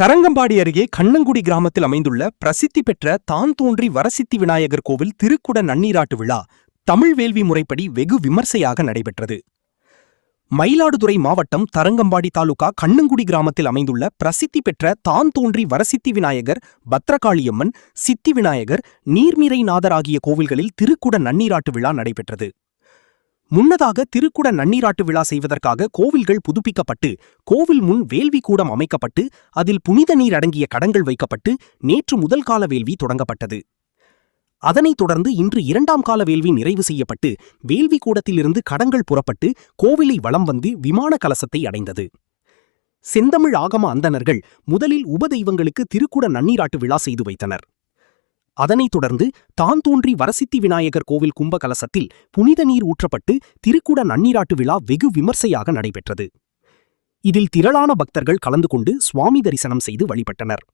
தரங்கம்பாடி அருகே கண்ணங்குடி கிராமத்தில் அமைந்துள்ள பிரசித்தி பெற்ற தான் தோன்றி வரசித்தி விநாயகர் கோவில் திருக்குட நன்னீராட்டு விழா தமிழ் வேள்வி முறைப்படி வெகு விமர்சையாக நடைபெற்றது. மயிலாடுதுறை மாவட்டம் தரங்கம்பாடி தாலுகா கண்ணங்குடி கிராமத்தில் அமைந்துள்ள பிரசித்தி பெற்ற தான் தோன்றி வரசித்தி விநாயகர், பத்ரகாளியம்மன், சித்தி விநாயகர், நீர்மிறை நாதர் ஆகிய கோவில்களில் திருக்குட நன்னீராட்டு விழா நடைபெற்றது. முன்னதாக திருக்குட நன்னீராட்டு விழா செய்வதற்காக கோவில்கள் புதுப்பிக்கப்பட்டு கோவில் முன் வேள்வி கூடம் அமைக்கப்பட்டு அதில் புனித நீர் அடங்கிய கடங்கள் வைக்கப்பட்டு நேற்று முதல் கால வேள்வி தொடங்கப்பட்டது. அதனைத் தொடர்ந்து இன்று இரண்டாம் கால வேள்வி நிறைவு செய்யப்பட்டு வேள்வி கூடத்திலிருந்து கடங்கள் புறப்பட்டு கோவிலை வலம் வந்து விமான கலசத்தை அடைந்தது. செந்தமிழ் ஆகம அந்தணர்கள் முதலில் உபதெய்வங்களுக்கு திருக்குட நன்னீராட்டு விழா செய்து வைத்தனர். அதனைத் தொடர்ந்து தான் தோன்றி வரசித்தி விநாயகர் கோவில் கும்ப கலசத்தில் புனித நீர் ஊற்றப்பட்டு திருக்குட நன்னீராட்டு விழா வெகு விமர்சையாக நடைபெற்றது. இதில் திரளான பக்தர்கள் கலந்து கொண்டு சுவாமி தரிசனம் செய்து வழிபட்டனர்.